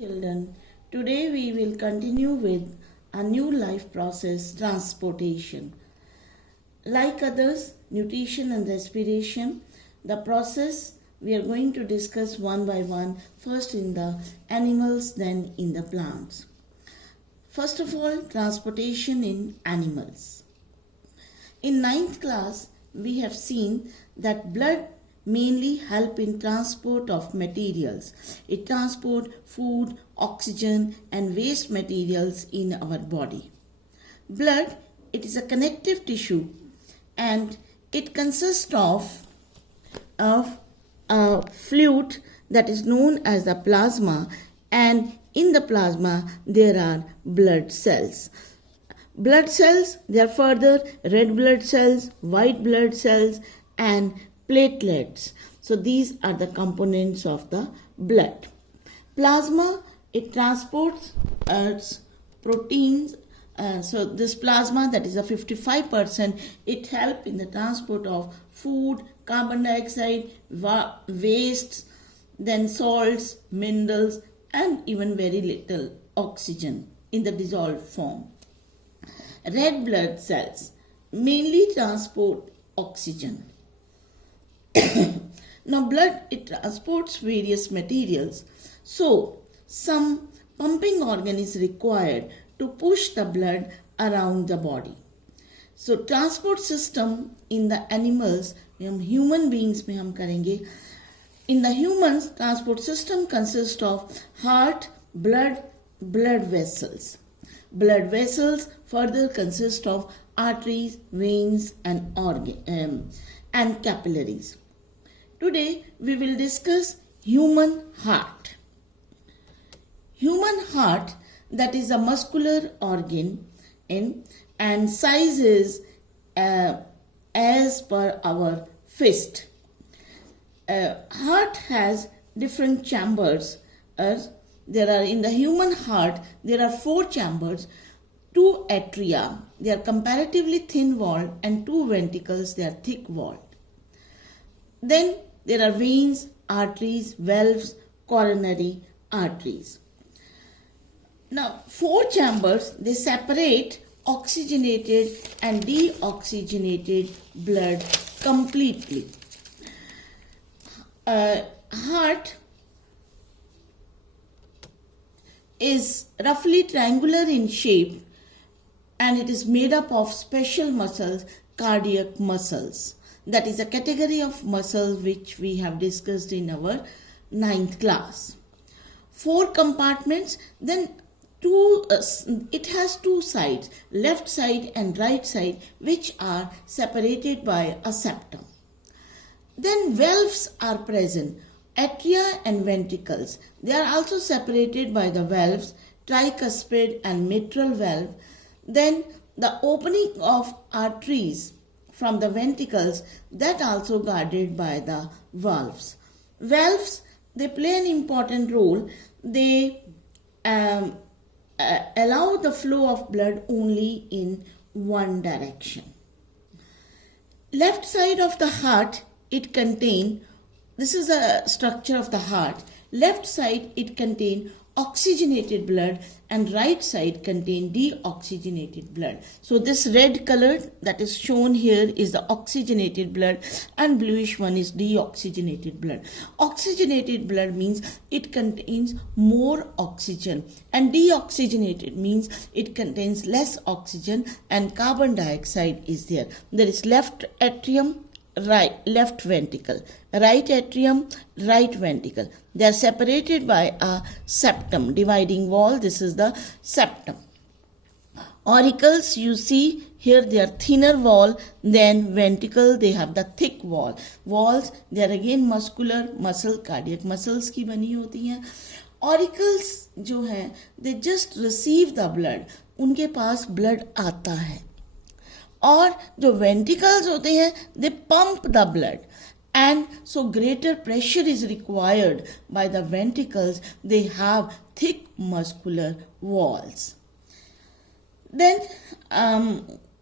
Children, today we will continue with a new life process, transportation. Like others, nutrition and respiration, the process we are going to discuss one by one, first in the animals, then in the plants. First of all, transportation in animals. In ninth class, we have seen that blood mainly help in transport of materials. It transport food, oxygen and waste materials in our body. Blood, it is a connective tissue and it consists of a fluid that is known as the plasma, and in the plasma there are blood cells. Blood cells, they are further red blood cells, white blood cells and platelets. So these are the components of the blood. Plasma, it transports proteins. So this plasma, that is a 55%, it helps in the transport of food, carbon dioxide, wastes, then salts, minerals and even very little oxygen in the dissolved form. Red blood cells mainly transport oxygen. Now blood, it transports various materials. So some pumping organ is required to push the blood around the body. So transport system in the animals, human beings में हम करेंगे. In the humans, transport system consists of heart, blood vessels. Blood vessels further consist of arteries, veins and and capillaries. Today we will discuss human heart. Human heart, that is a muscular organ and size is as per our fist. Heart has different chambers. There are in the human heart, there are 4 chambers, 2 atria, they are comparatively thin walled, and 2 ventricles, they are thick walled. Then there are veins, arteries, valves, coronary arteries. Now 4 chambers, they separate oxygenated and deoxygenated blood completely. Heart is roughly triangular in shape and it is made up of special muscles, cardiac muscles. That is a category of muscles which we have discussed in our 9th class. 4 compartments, then it has 2 sides, left side and right side, which are separated by a septum. Then valves are present, atria and ventricles. They are also separated by the valves, tricuspid and mitral valve. Then the opening of arteries from the ventricles, that also guarded by the valves. Valves, they play an important role. They allow the flow of blood only in one direction. Left side of the heart, it contains, this is a structure of the heart. Left side, it contains oxygenated blood and right side contain deoxygenated blood. So this red color that is shown here is the oxygenated blood and bluish one is deoxygenated blood. Oxygenated blood means it contains more oxygen and deoxygenated means it contains less oxygen and carbon dioxide is there. There is left atrium, left ventricle, right atrium, right ventricle. They are separated by a septum, dividing wall. This is the septum. Auricles, you see here, they are thinner wall than ventricle. They have the thick wall. Walls, they are again muscular, muscle, cardiac muscles की बनी होती हैं. Auricles जो हैं, they just receive the blood. उनके पास blood आता है. और जो ventricles होते हैं, they pump the blood. And so greater pressure is required by the ventricles. They have thick muscular walls. Then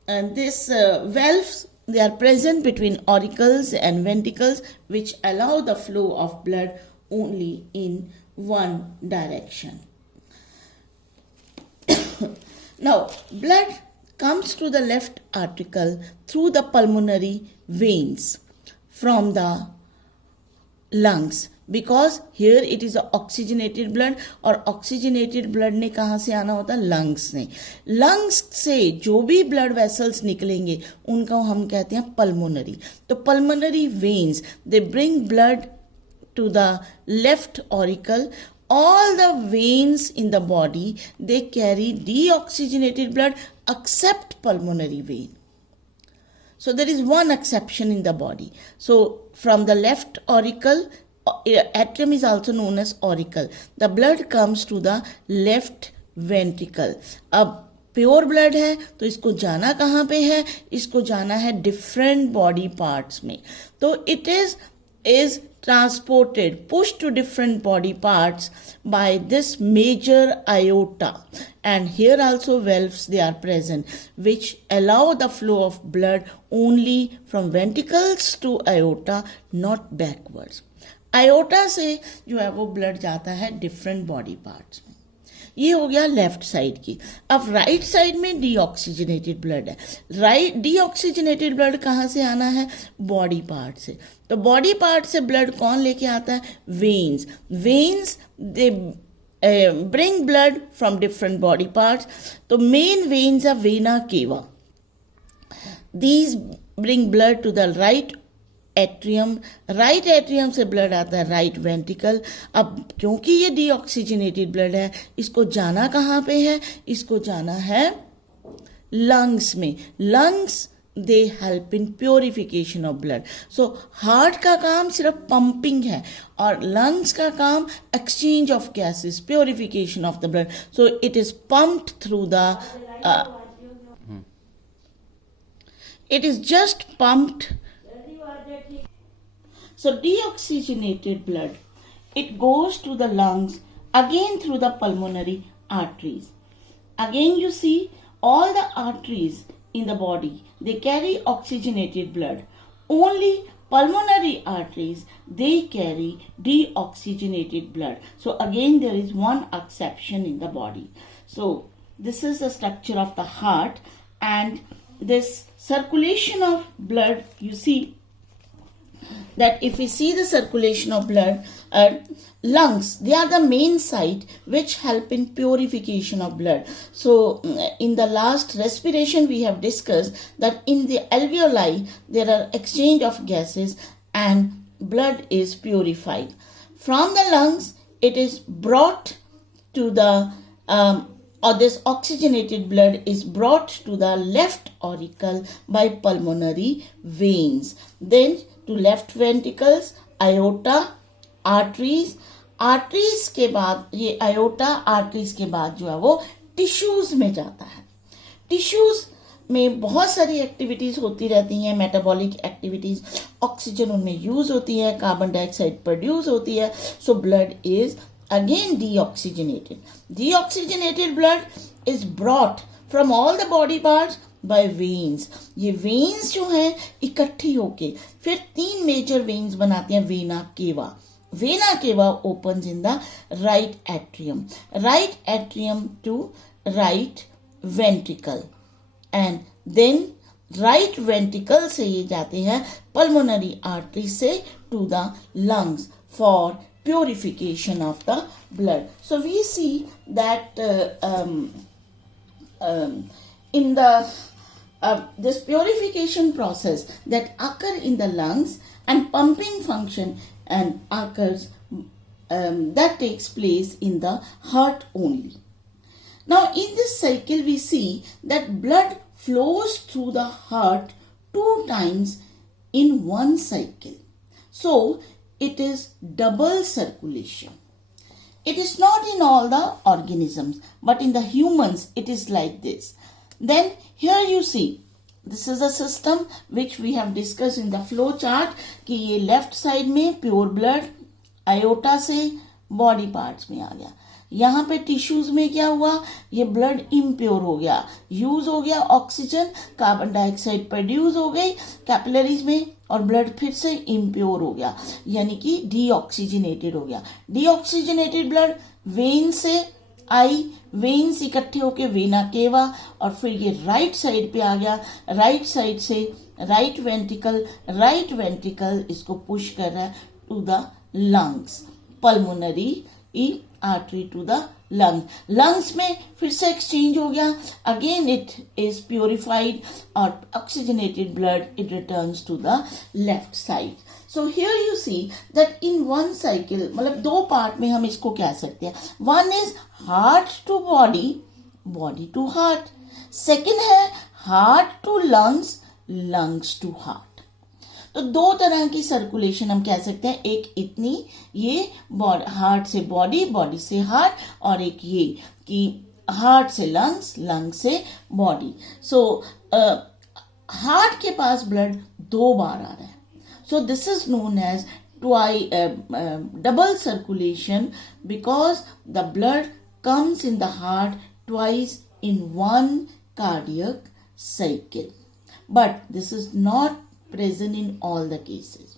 valves, they are present between auricles and ventricles which allow the flow of blood only in one direction. Now, blood comes to the left auricle through the pulmonary veins from the lungs, because here it is oxygenated blood, और oxygenated blood ने कहाँ से आना होता है? lungs ने. lungs से जो भी blood vessels निकलेंगे उनको हम कहते हैं pulmonary. तो pulmonary veins, they bring blood to the left auricle. All the veins in the body, they carry deoxygenated blood except pulmonary vein. So there is one exception in the body. So from the left auricle, atrium is also known as auricle, the blood comes to the left ventricle. अब pure blood है तो इसको जाना कहाँ पे है? इसको जाना है डिफरेंट बॉडी पार्ट्स में. तो it is transported, pushed to different body parts by this major aorta, and here also valves they are present which allow the flow of blood only from ventricles to aorta, not backwards. aorta से जो है वो blood जाता है different body parts में. ये हो गया लेफ्ट साइड की. अब राइट साइड में डीऑक्सीजनेटेड ब्लड है. राइट डीऑक्सीजनेटेड ब्लड कहाँ से आना है? बॉडी पार्ट से. तो बॉडी पार्ट से ब्लड कौन लेके आता है? Veins. Veins they bring blood from different body parts. तो main veins are vena cava. These bring blood to the right atrium. Right atrium से ब्लड आता है राइट वेंट्रिकल. अब क्योंकि ये डीऑक्सीजनेटेड ब्लड है, इसको जाना कहाँ पे है? इसको जाना है लंग्स में. Lungs they help in purification of blood. So heart का काम सिर्फ पंपिंग है और लंग्स का काम exchange of gases, purification of the blood. So it is pumped through the it is just pumped. So deoxygenated blood, it goes to the lungs again through the pulmonary arteries. Again you see all the arteries in the body, they carry oxygenated blood. Only pulmonary arteries, they carry deoxygenated blood. So again there is one exception in the body. So this is the structure of the heart, and this circulation of blood, you see that if we see the circulation of blood, lungs, they are the main site which help in purification of blood. So in the last respiration we have discussed that in the alveoli there are exchange of gases and blood is purified. From the lungs it is brought to the or this oxygenated blood is brought to the left auricle by pulmonary veins. Then to left ventricles, aorta, arteries. Arteries के बाद ये aorta, arteries के बाद जो है वो tissues में जाता है. Tissues में बहुत सारी एक्टिविटीज होती रहती हैं, मेटाबॉलिक एक्टिविटीज. ऑक्सीजन उनमें यूज होती है, कार्बन डाइऑक्साइड प्रोड्यूस होती है. So blood is again deoxygenated. Deoxygenated blood is brought from all the body parts by veins. ये veins जो हैं इकट्ठी होके फिर 3 major veins बनाती हैं vena cava. Vena cava opens in the right atrium to right ventricle, and then right ventricle से ये जाते हैं pulmonary artery से to the lungs for purification of the blood. So we see that in the this purification process that occur in the lungs and pumping function and occurs that takes place in the heart only. Now in this cycle we see that blood flows through the heart 2 times in one cycle. So it is double circulation. It is not in all the organisms, but in the humans it is like this. Then here you see, this is a system which we have discussed in the flow chart कि ये left side में pure blood aorta से body parts में आ गया. यहाँ पे tissues में क्या हुआ, ये ब्लड इम्प्योर हो गया, यूज हो गया ऑक्सीजन, कार्बन डाइऑक्साइड प्रोड्यूस हो गई, कैपिलरीज में और ब्लड फिर से इम्प्योर हो गया, यानी कि डीऑक्सीजनेटेड हो गया। डीऑक्सीजनेटेड ब्लड वेन से आई, वेन्स इकट्ठे होके वेना केवा, और फिर ये राइट साइड पे आ गया, राइट साइड से राइट वेंट्रिकल इसको पुश कर रहा है to the lungs, pulmonary artery to the lungs में फिर से एक्सचेंज हो गया, अगेन इट इज प्योरिफाइड और oxygenated blood it returns to the left side. So here you see that in one cycle, मतलब दो पार्ट में हम इसको कह सकते हैं, one is heart to body, body to heart, second है heart to lungs, lungs to heart. तो दो तरह की सर्कुलेशन हम कह सकते हैं, एक इतनी ये हार्ट से बॉडी, बॉडी से हार्ट, और एक ये कि हार्ट से लंग्स, लंग्स से बॉडी। सो हार्ट के पास ब्लड दो बार आ रहा है, so this is known as double circulation because the blood comes in the heart twice in one cardiac cycle, but this is not present in all the cases.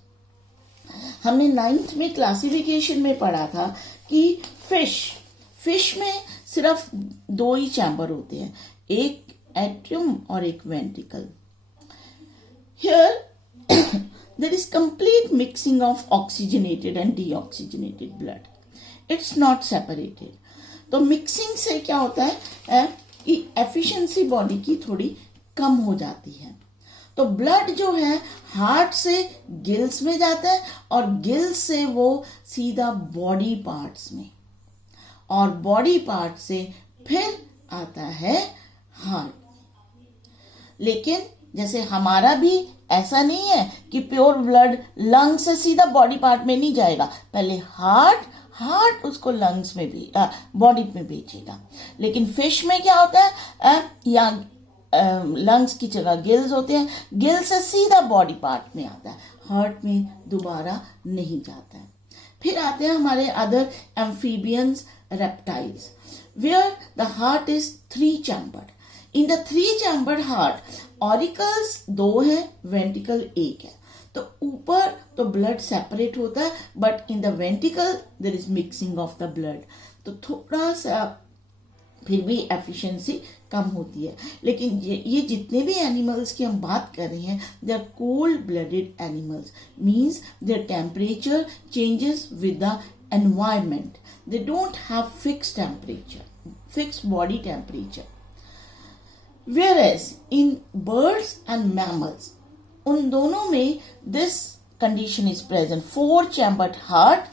हमने 9th में classification में पढ़ा था कि फिश में सिर्फ दो ही chamber होते हैं, एक एट्रियम और एक ventricle. Here there is complete mixing of oxygenated and deoxygenated blood. It's not separated. तो मिक्सिंग से क्या होता है कि एफिशिएंसी बॉडी की थोड़ी कम हो जाती है। तो ब्लड जो है हार्ट से गिल्स में जाता है और गिल्स से वो सीधा बॉडी पार्ट्स में, और बॉडी पार्ट से फिर आता है हार्ट में। लेकिन जैसे हमारा भी ऐसा नहीं है कि प्योर ब्लड लंग से सीधा बॉडी पार्ट में नहीं जाएगा, पहले हार्ट उसको लंग्स में भी बॉडी में भेजेगा। लेकिन फिश में क्या होता है, या लंग्स की जगह गिल्स होते हैं, गिल्स से सीधा बॉडी पार्ट में आता है, हार्ट में दोबारा नहीं जाता है। फिर आते हैं हमारे other amphibians, reptiles, where the heart is 3 chambered. In the 3 chambered heart auricles 2 है, वेंट्रिकल 1 है। तो ऊपर तो ब्लड सेपरेट होता है, but in the ventricle there is mixing of the blood, तो थोड़ा सा फिर भी एफिशिएंसी कम होती है। लेकिन ये जितने भी एनिमल्स की हम बात कर रहे हैं, they are cold blooded animals, means their temperature changes with the environment, they don't have fixed temperature, fixed body temperature. Whereas in birds and mammals, उन दोनों में this condition is present, 4-chambered heart,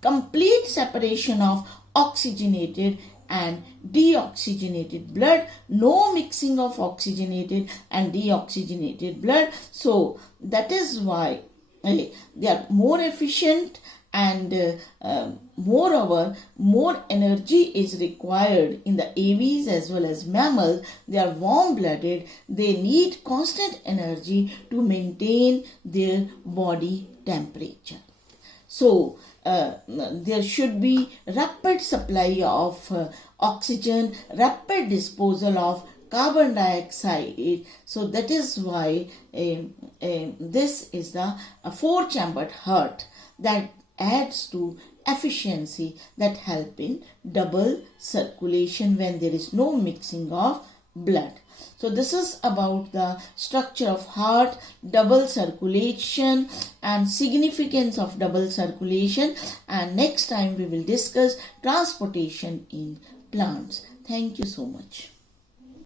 complete separation of oxygenated and deoxygenated blood, no mixing of oxygenated and deoxygenated blood. So that is why they are more efficient, and moreover more energy is required in the aves as well as mammals. They are warm blooded, they need constant energy to maintain their body temperature. So there should be rapid supply of oxygen, rapid disposal of carbon dioxide. So that is why this is the 4-chambered heart that adds to efficiency, that help in double circulation when there is no mixing of blood. So this is about the structure of heart, double circulation and significance of double circulation, and next time we will discuss transportation in plants. Thank you so much.